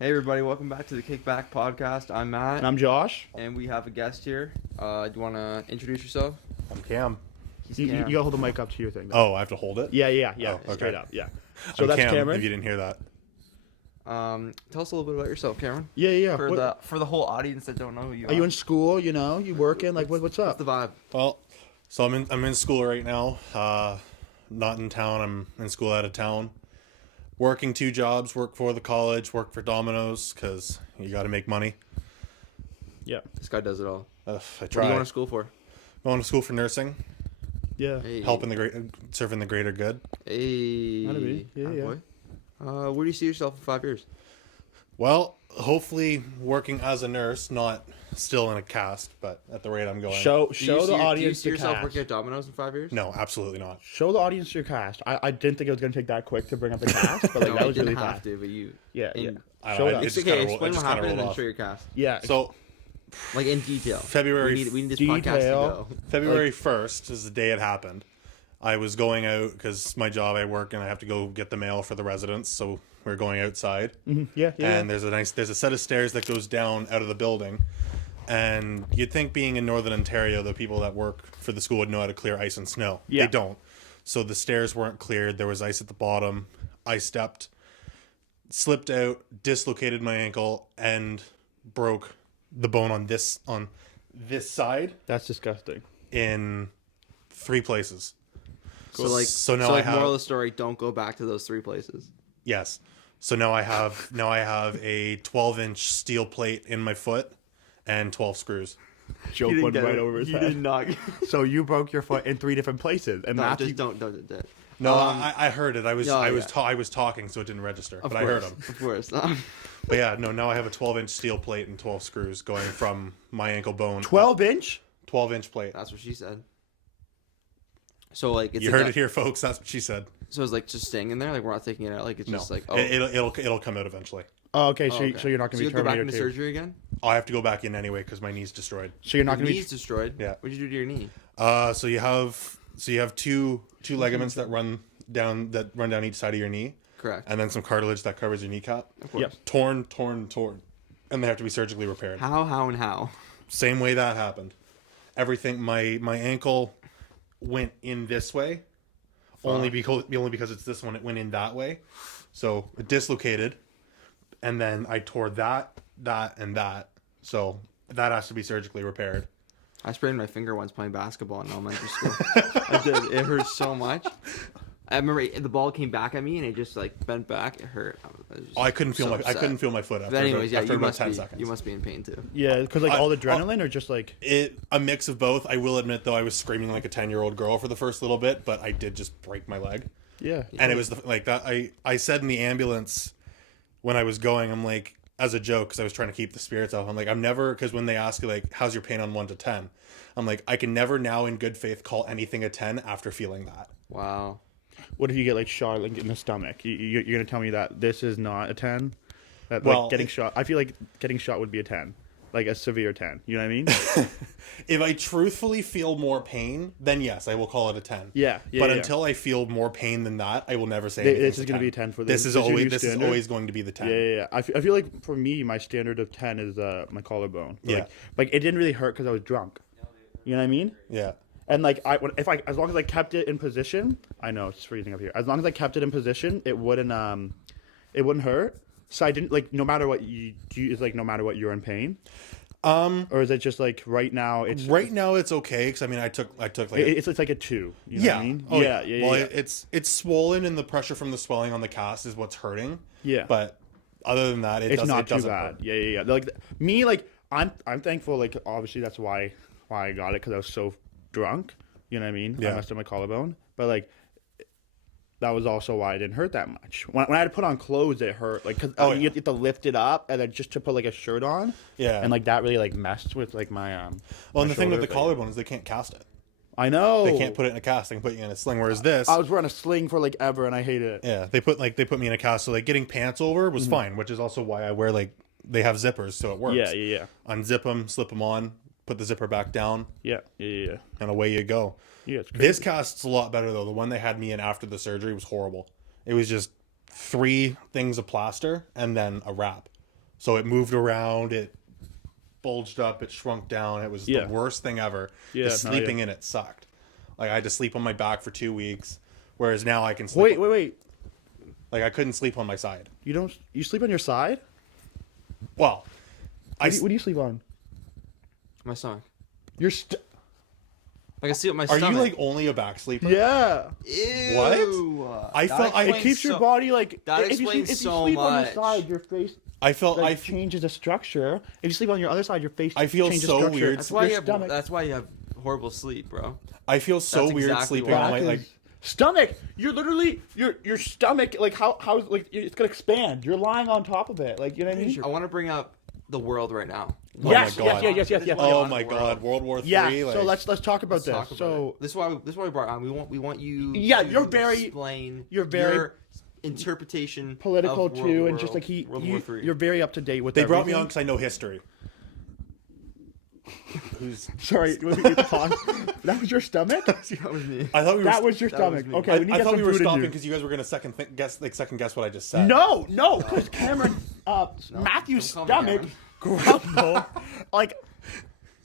Hey everybody, welcome back to the Kickback podcast. I'm Matt. And I'm Josh. And we have a guest here. Do you want to introduce yourself? I'm Cam. He's You Cam. gotta hold the mic up to your thing. Oh, I have to hold it? Yeah. Oh, okay. Straight up, yeah. So I'm that's Cam, Cameron. if you didn't hear that. Tell us a little bit about yourself, Cameron. Yeah. For the whole audience that don't know who you are. Are you in school? You know, you working? Like, what's What's up? the vibe? Well, so I'm in school right now. Not in town. I'm in school out of town. Working 2 jobs. Work for the college. Work for Domino's because you got to make money. Yeah. This guy does it all. I What are you try. going to school for? Going to school for nursing. Yeah. Hey. Serving the greater good. Hey. Gotta be. Yeah. Boy. Where do you see yourself in 5 years? Well, hopefully working as a nurse, not still in a cast, but at the rate I'm going. Show Do you the see audience the yourself cast. working at Domino's in 5 years? No, absolutely not. Show the audience your cast. I didn't think it was gonna take that quick to bring up the cast, but like No, that you was didn't really have fast. to, but you. Yeah. I Show don't know, that. it It's just okay. kinda Explain rolled- what it just kinda happened and then rolled show off. your cast. Yeah. So Like in detail. February We need this podcast to Detail. go. February 1st is the day it happened. I was going out because my job, I work and I have to go get the mail for the residents. So we're going outside, Yeah. and there's a set of stairs that goes down out of the building. And you'd think, being in Northern Ontario, the people that work for the school would know how to clear ice and snow. Yeah. They don't. So the stairs weren't cleared. There was ice at the bottom. I slipped out, dislocated my ankle, and broke the bone on this side That's disgusting. in 3 places. So now I have moral of the story: don't go back to those 3 places. yes. So now I have a 12-inch steel plate in my foot and 12 screws. Joke went right over his You head. did not. So you broke your foot in 3 different places, and No, Matthew. just don't. No, I heard it. I was yeah. I was talking, so it didn't register, Of but course, I heard him. Of course. But yeah, no. Now I have a 12-inch steel plate and 12 screws going from my ankle bone. 12-inch. 12-inch plate. That's what she said. So like it's You like heard it here, folks. That's what she said. So it's like just staying in there. Like we're not taking it out. Like it's just like it'll come out eventually. Oh, okay. okay. So you're not So gonna you be have to go back terminated into too. surgery again. I have to go back in anyway because my knee's destroyed. So you're not Your gonna be. knee's destroyed. Yeah. What'd you do to your knee? So you have two ligaments that run down each side of your knee, Correct. and then some cartilage that covers your kneecap. Of course. Yep. Torn, and they have to be surgically repaired. How? Same way that happened. Everything. My ankle went in this way, only because it's this one. It went in that way, so it dislocated, and then I tore that, and that. So that has to be surgically repaired. I sprained my finger once playing basketball in elementary school. I did. It hurt so much. I remember the ball came back at me and it just like bent back. It hurt. I couldn't feel upset. I couldn't feel my foot But anyways, after you about must 10 be. seconds. You must be in pain too. Yeah, because like all the adrenaline, or just like. A mix of both. I will admit, though, I was screaming like a 10-year-old girl for the first little bit, but I did just break my leg. Yeah. And it was like that. I said in the ambulance when I was going, I'm like, as a joke, because I was trying to keep the spirits up, I'm like, I'm never, because when they ask you, like, how's your pain on 1 to 10? I'm like, I can never now in good faith call anything a 10 after feeling that. Wow. What if you get like shot like in the stomach? You're gonna tell me that this is not a 10? That Well, like getting shot. I feel like getting shot would be a 10, like a severe 10. You know what I mean? If I truthfully feel more pain, then yes, I will call it a 10. Yeah. But yeah. until I feel more pain than that, I will never say anything. This is gonna be a 10 for this. This is your new always standard? going to be the 10. Yeah. I feel like for me, my standard of 10 is my collarbone. Yeah. Like it didn't really hurt because I was drunk. You know what I mean? Yeah. And like as long as I kept it in position, I know it's freezing up here. As long as I kept it in position, it wouldn't hurt. So I didn't like no matter what you do. Is like no matter what you're in pain. Or is it just like right now? It's Right now it's okay because I mean I took like it's like a 2. You know what I mean? Oh, yeah. Well, it's swollen and the pressure from the swelling on the cast is what's hurting. Yeah. But other than that, It's not too doesn't bad. hurt. Yeah. Like me, like I'm thankful. Like obviously that's why I got it because I was so drunk. You know what I mean? Yeah. I messed up my collarbone, but like that was also why it didn't hurt that much. When I had to put on clothes, it hurt. Like because Oh, you yeah. have to lift it up and then just to put like a shirt on. Yeah. And like that really like messed with like my Well, my and the thing with shoulder, the but, collarbone is they can't cast it. I know They can't put it in a cast. They can put you in a sling. Whereas this, I was wearing a sling for like ever, and I hate it. yeah, they put me in a cast. So like getting pants over was fine, which is also why I wear like they have zippers, so it works. Yeah. Unzip them, slip them on, put the zipper back down, Yeah. and away you go. Yeah, it's crazy. This cast's a lot better though. The one they had me in after the surgery was horrible. It was just 3 things of plaster and then a wrap. So it moved around, it bulged up, it shrunk down. It was the worst thing ever. Yeah, Just sleeping in it sucked. Like I had to sleep on my back for 2 weeks, whereas now I can sleep. Wait. Like I couldn't sleep on my side. You sleep on your side? Well, What do you sleep on? My stomach. You're I can see what my are stomach. you like only a back sleeper? Yeah. Ew. What? I felt explains It keeps your so- body like that if you sleep, explains if you so sleep on your much. side, your face I felt like, changes the structure. If you sleep on your other side, your face I feel changes so structure. weird. That's why Your you have. stomach. That's why you have horrible sleep, bro. I feel so That's weird exactly sleeping why. on my like. Stomach. You're literally your stomach. Like how's like it's gonna expand. You're lying on top of it. Like you know what I mean? I want to bring up the world right now. Oh Yes, my God. yes. Oh my God, World War III. Yeah. Like, So let's talk about this. Talk about So it. This is why we brought on. We want you. Yeah, to you're very- explain. you're very your interpretation political of too, World and just War- like World War III. you're very up to date with. they brought me everything. on because I know history. Who's? Sorry, pause. That was your stomach. That was me. I thought we were. That was your That was stomach. me. Okay, we need to I get thought some we were food in stopping you. because you guys were gonna second guess what I just said. No, because Cameron, Matthew's don't call me stomach grumbled. Like,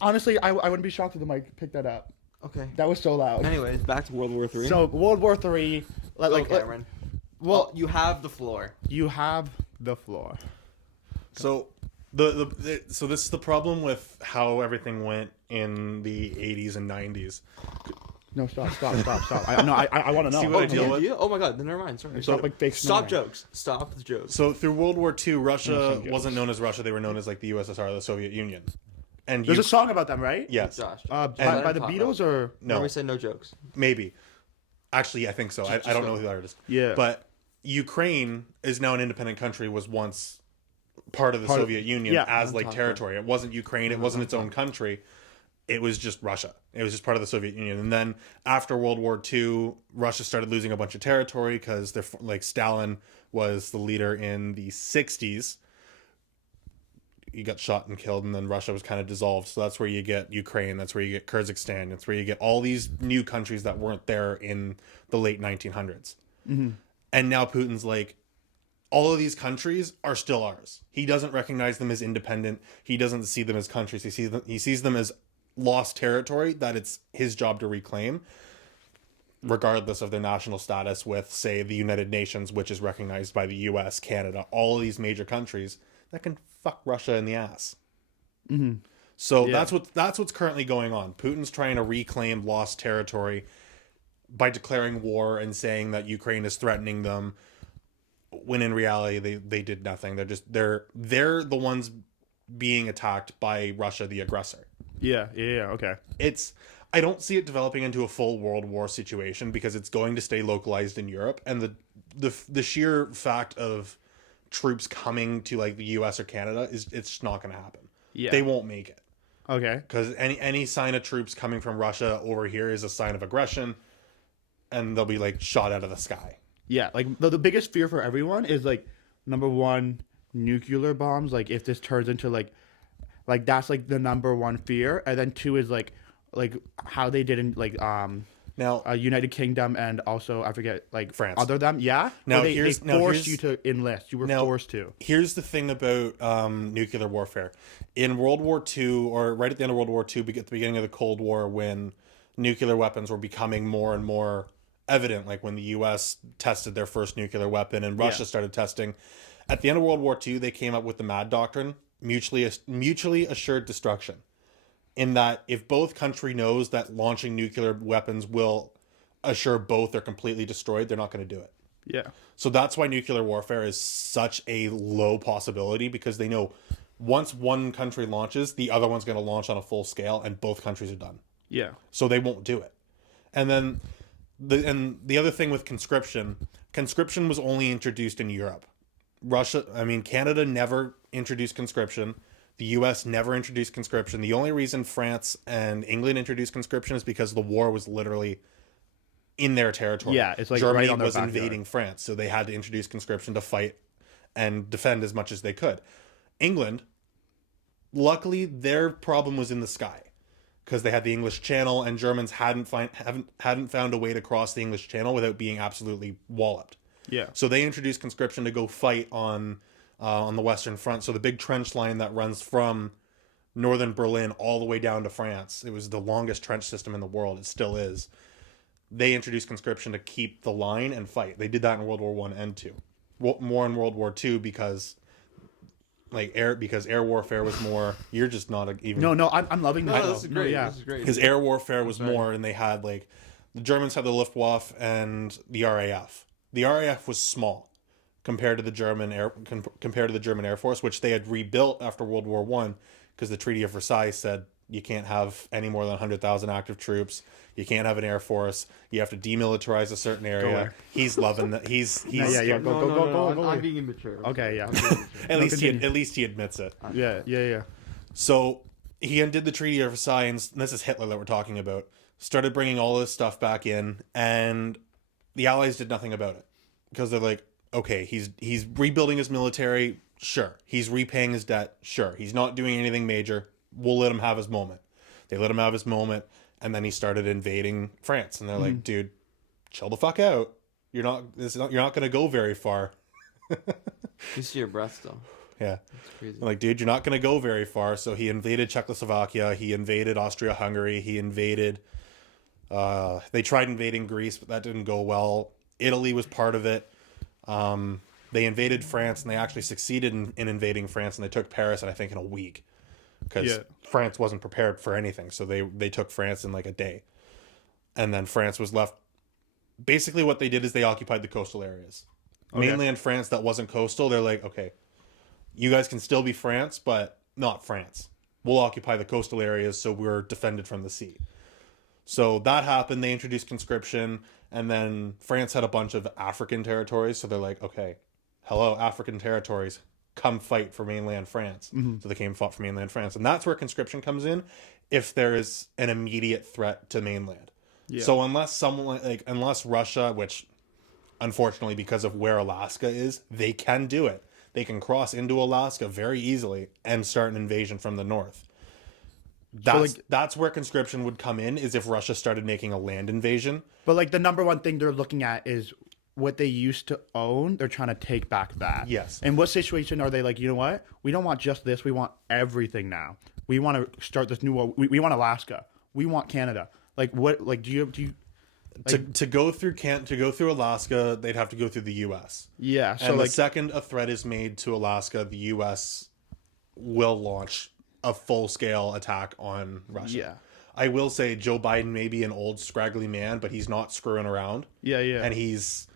honestly, I wouldn't be shocked if the mic picked that up. Okay. That was so loud. Anyways, back to World War III. So World War III. Go, Cameron. Well, you have the floor. You have the floor. So so this is the problem with how everything went in the 80s and 90s. No, stop. I want to know. See what I deal do with? you? Oh my God. Then never mind. Sorry. Stop like fake Stop snoring. jokes. Stop the jokes. So through World War II, Russia some wasn't known as Russia; they were known as like the USSR, the Soviet Union. And There's a song about them, right? yes, Josh. By the Beatles or no, We said no jokes. maybe. Actually, I think so. I don't know who the artist. Yeah. But Ukraine is now an independent country. Was once part of the Soviet Union yeah. as like territory. It wasn't Ukraine. It wasn't its own country. It was just Russia. It was just part of the Soviet Union. And then after World War II, Russia started losing a bunch of territory because they're like Stalin was the leader in the 60s. He got shot and killed, and then Russia was kind of dissolved. So that's where you get Ukraine. That's where you get Kyrgyzstan. That's where you get all these new countries that weren't there in the late 1900s. Mm-hmm. And now Putin's like, all of these countries are still ours. He doesn't recognize them as independent. He doesn't see them as countries. He sees them as lost territory that it's his job to reclaim, regardless of their national status with, say, the United Nations, which is recognized by the US, Canada, all of these major countries that can fuck Russia in the ass. Mm-hmm. So that's what's currently going on. Putin's trying to reclaim lost territory by declaring war and saying that Ukraine is threatening them, when in reality they did nothing. They're the ones being attacked by Russia, the aggressor. Yeah, okay. I don't see it developing into a full world war situation because it's going to stay localized in Europe, and the sheer fact of troops coming to like the US or Canada it's just not going to happen. Yeah. They won't make it. Okay. Because any sign of troops coming from Russia over here is a sign of aggression, and they'll be like shot out of the sky. Yeah, like the biggest fear for everyone is like number one, nuclear bombs. Like if this turns into like that's like the number one fear, and then two is like how they did in like Now, United Kingdom and also I forget like France. Other them, yeah. Now, they now forced here's- you to enlist. You were now, forced to. Here's the thing about nuclear warfare. In World War II, or right at the end of World War II, at the beginning of the Cold War, when nuclear weapons were becoming more and more evident, like when the U.S. tested their first nuclear weapon and Russia started testing, at the end of World War II, they came up with the MAD doctrine, mutually assured destruction. In that, if both country knows that launching nuclear weapons will assure both are completely destroyed, they're not going to do it. Yeah. So that's why nuclear warfare is such a low possibility, because they know once one country launches, the other one's going to launch on a full scale, and both countries are done. Yeah. So they won't do it. And then the other thing with conscription was only introduced in Europe. Canada never introduced conscription. The US never introduced conscription. The only reason France and England introduced conscription is because the war was literally in their territory. Yeah, it's like Germany right on their was backyard. invading France, so they had to introduce conscription to fight and defend as much as they could. England, luckily, their problem was in the sky, because they had the English Channel, and Germans hadn't found a way to cross the English Channel without being absolutely walloped. Yeah. So they introduced conscription to go fight on on the Western Front. So the big trench line that runs from northern Berlin all the way down to France. It was the longest trench system in the world. It still is. They introduced conscription to keep the line and fight. They did that in World War One and Two. More in World War Two because air warfare was more. You're just not even. No, I'm loving this. No, this is great. Yeah. This is great. Because air warfare was more, and they had the Germans had the Luftwaffe and the RAF. The RAF was small compared to the German Air Force, which they had rebuilt after World War One, because the Treaty of Versailles said you can't have any more than 100,000 active troops. You can't have an air force. You have to demilitarize a certain area. He's loving that. He's Yeah. Go. I'm being immature. Okay, yeah. at least he admits it. Yeah. So he undid the Treaty of Versailles, and this is Hitler that we're talking about. Started bringing all this stuff back in, and the Allies did nothing about it because they're like, okay, he's rebuilding his military. Sure. He's repaying his debt. Sure. He's not doing anything major. We'll let him have his moment. They let him have his moment, and then he started invading France. And they're like, dude, chill the fuck out. You're not going to go very far. You see your breath still. Yeah. It's crazy. Like, dude, you're not going to go very far. So he invaded Czechoslovakia. He invaded Austria-Hungary. He invaded... they tried invading Greece, but that didn't go well. Italy was part of it. They invaded France, and they actually succeeded in invading France, and they took Paris, and I think in a week, because France wasn't prepared for anything. So they took France in like a day, and then France was left. Basically, what they did is they occupied the coastal areas. Okay. Mainland France that wasn't coastal, they're like, okay, you guys can still be France, but not France. We'll occupy the coastal areas, so we're defended from the sea. So that happened. They introduced conscription, and then France had a bunch of African territories. So they're like, okay, hello, African territories, come fight for mainland France. So they came and fought for mainland France. And that's where conscription comes in, if there is an immediate threat to mainland. Yeah. So unless Russia, which unfortunately because of where Alaska is, they can do it. They can cross into Alaska very easily and start an invasion from the north. That's where conscription would come in, is if Russia started making a land invasion. But the number one thing they're looking at is what they used to own. They're trying to take back that. Yes. In what situation are they like, you know what? We don't want just this. We want everything now. We want to start this new world. We want Alaska. We want Canada. Do you To go through Alaska, they'd have to go through the U.S. Yeah. So And the second a threat is made to Alaska, the U.S. will launch a full-scale attack on Russia. Yeah. I will say Joe Biden may be an old scraggly man, but he's not screwing around. Yeah. And he's,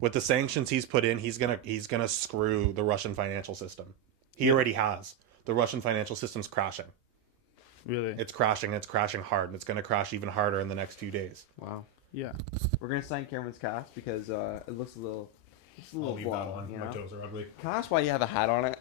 with the sanctions he's put in, he's gonna screw the Russian financial system. He already has. The Russian financial system's crashing. Really? It's crashing. It's crashing hard, and it's gonna crash even harder in the next few days. Wow. Yeah. We're gonna sign Cameron's cast because it looks a little. It's a little I'll leave that blah, on. you My know? toes are ugly. Can I ask why you have a hat on it?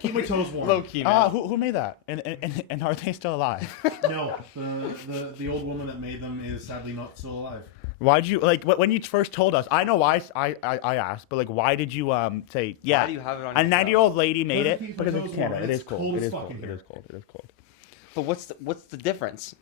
Keep my toes warm. Low key, man. Who made that? And are they still alive? No, the old woman that made them is sadly not still alive. Why'd you when you first told us? I know why I asked, but why did you say yeah? Why do you have it on A your 90-year-old lady made Because it it keeps my because toes it's Canada. warm. It It's is cold. cold It as is cold. fucking It here. is cold. It is cold. But what's the difference?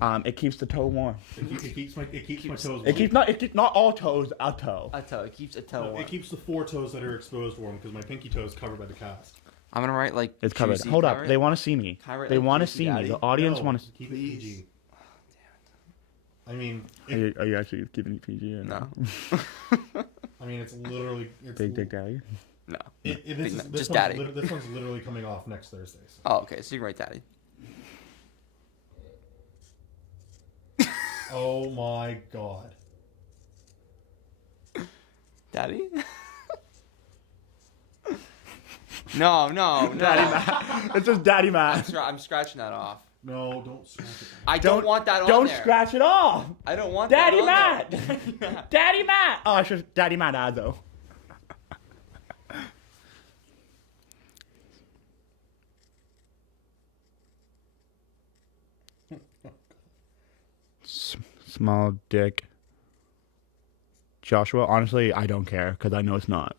It keeps the toe warm. It keeps my toes warm. It keeps not all toes a toe. A toe. It keeps a toe warm. It keeps the 4 toes that are exposed warm because my pinky toe is covered by the cast. I'm gonna write like. It's covered. juicy Hold up. pirate. They want to see me. Pirate They like want to juicy see daddy. me. The audience wants. Keep it PG. I mean, Are you actually giving me PG? Or No. I mean, it's literally Big Dick Daddy. No. This Just daddy. This one's literally coming off next Thursday. So. Oh, okay. So you can write daddy. Oh my god. Daddy? No. Daddy Matt. It's just Daddy Matt. I'm scratching that off. No, don't scratch it. I don't want that on Don't there. scratch it off. I don't want Daddy that Matt. on there. Daddy Matt. Oh, I should Daddy Matt Azzo. Small dick. Joshua, honestly, I don't care because I know it's not.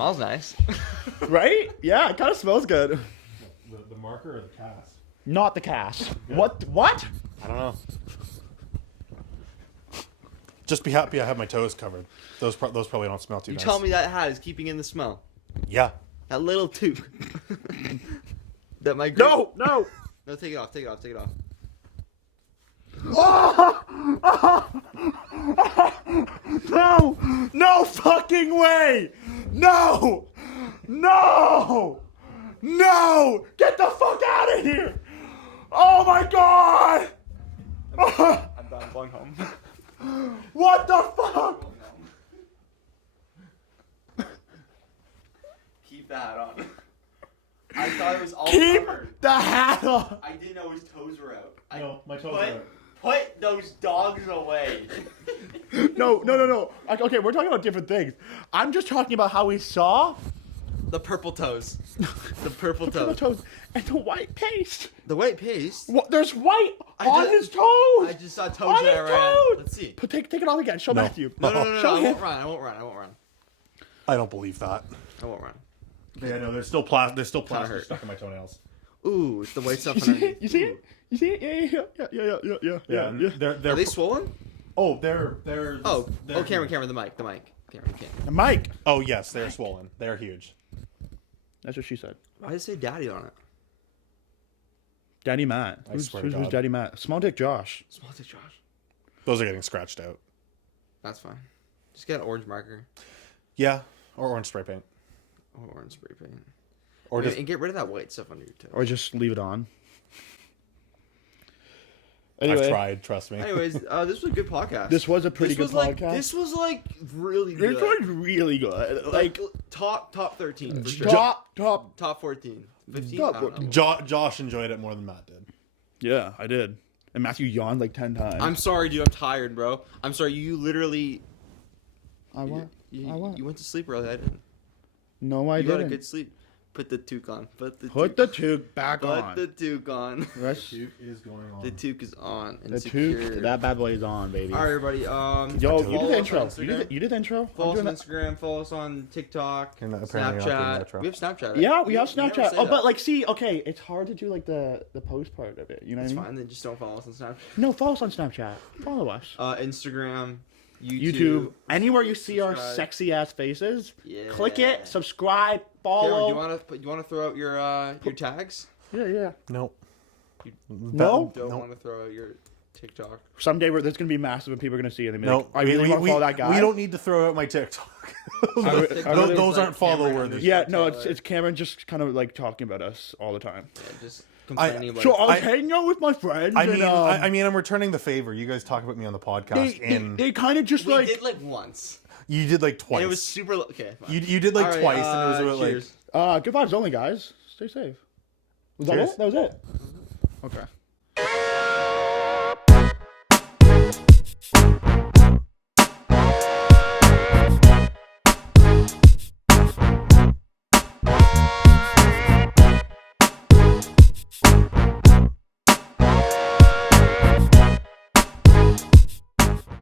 smells nice. Right? Yeah, it kind of smells good. The marker or the cast? Not the cast. What? What? I don't know. Just be happy I have my toes covered. Those probably don't smell too You nice. tell me that hat is keeping in the smell. Yeah. That little tube. That my No. No, take it off. Take it off. Take it off. No! No fucking way! No! No! No! Get the fuck out of here! Oh my god! I'm done going home. What the fuck? Keep the hat on. I thought it was all Keep covered. the hat on! I didn't know his toes were out. No, my toes put, are out. Put those dogs away. No. Okay, we're talking about different things. I'm just talking about how we saw The purple toes. The purple the toes. toes and the white paste. The white paste. What? There's white on just- his toes. I just saw toes on his that I ran. toes. Let's see. Take it off again. Show No. Matthew. No. Show I him. won't run. I don't believe that. I won't run. Yeah, no, there's still hurt. plaster stuck in my toenails. Ooh, it's the white stuff. You see underneath. it? You see it? You see it? Yeah. Yeah, they're Are they swollen? oh, they're Oh, Cameron, the mic. Cameron. Mike. Oh yes, they're swollen. They're huge. That's what she said. Why does it say daddy on it? Daddy Matt. I Who's swear to who's God. Daddy Matt? Small Dick Josh. Small dick Josh. Those are getting scratched out. That's fine. Just get an orange marker Yeah, or orange spray paint, or orange spray paint. or just And get rid of that white stuff under your toe. Or just leave it on. I've Anyway, tried. Trust me. Anyways, this was a good podcast. this was a pretty good podcast. This was like really good. This was really good. Like top 13 for sure. top. 14, 15. Top I don't know. 14. Josh enjoyed it more than Matt did. Yeah, I did. And Matthew yawned like 10 times. I'm sorry, dude. I'm tired, bro. I'm sorry. You literally. I won. You went to sleep early. I didn't. No, I You got a didn't. good sleep. Put the toque on. Put the toque back Put on. the toque on. Rest- is going on. The toque is on and the secure. toque. That bad boy is on, baby. All right, everybody. Yo, you follow did the us intro. on Instagram. You did the intro. Follow I'm us on doing Instagram. Follow us on TikTok. You're not- apparently you're not doing the Snapchat. intro. We have Snapchat. that. Yeah, we have never Snapchat. say Oh, that. but like, see, okay, it's hard to do like the post part of it. You know what It's I mean? fine. Then just don't follow us on Snapchat. No, follow us on Snapchat. Follow us. Instagram, YouTube, anywhere you see our subscribe. sexy ass faces, Yeah. click it, subscribe, Cameron, follow. do you want to throw out your tags? Yeah. No. No? Don't No. want to throw out your TikTok. Someday there's gonna be massive and people are gonna see it and be No. like, I really want to follow that guy. We don't need to throw out my TikTok. I re- those I really- those aren't follow Cameron worthy. underscore Yeah, no, Taylor. it's Cameron just kind of like talking about us all the time. Yeah, just complaining about. So it. I was I- hanging out with my friends. I and, mean, I mean, I'm returning the favor. You guys talk about me on the podcast, and they kind of just we like did like once. you did like twice. And it was super. Okay. Fine. You did like All right, twice, and it was about like cheers. good vibes only, guys. Stay safe. Was that Cheers. it? That was it. Okay.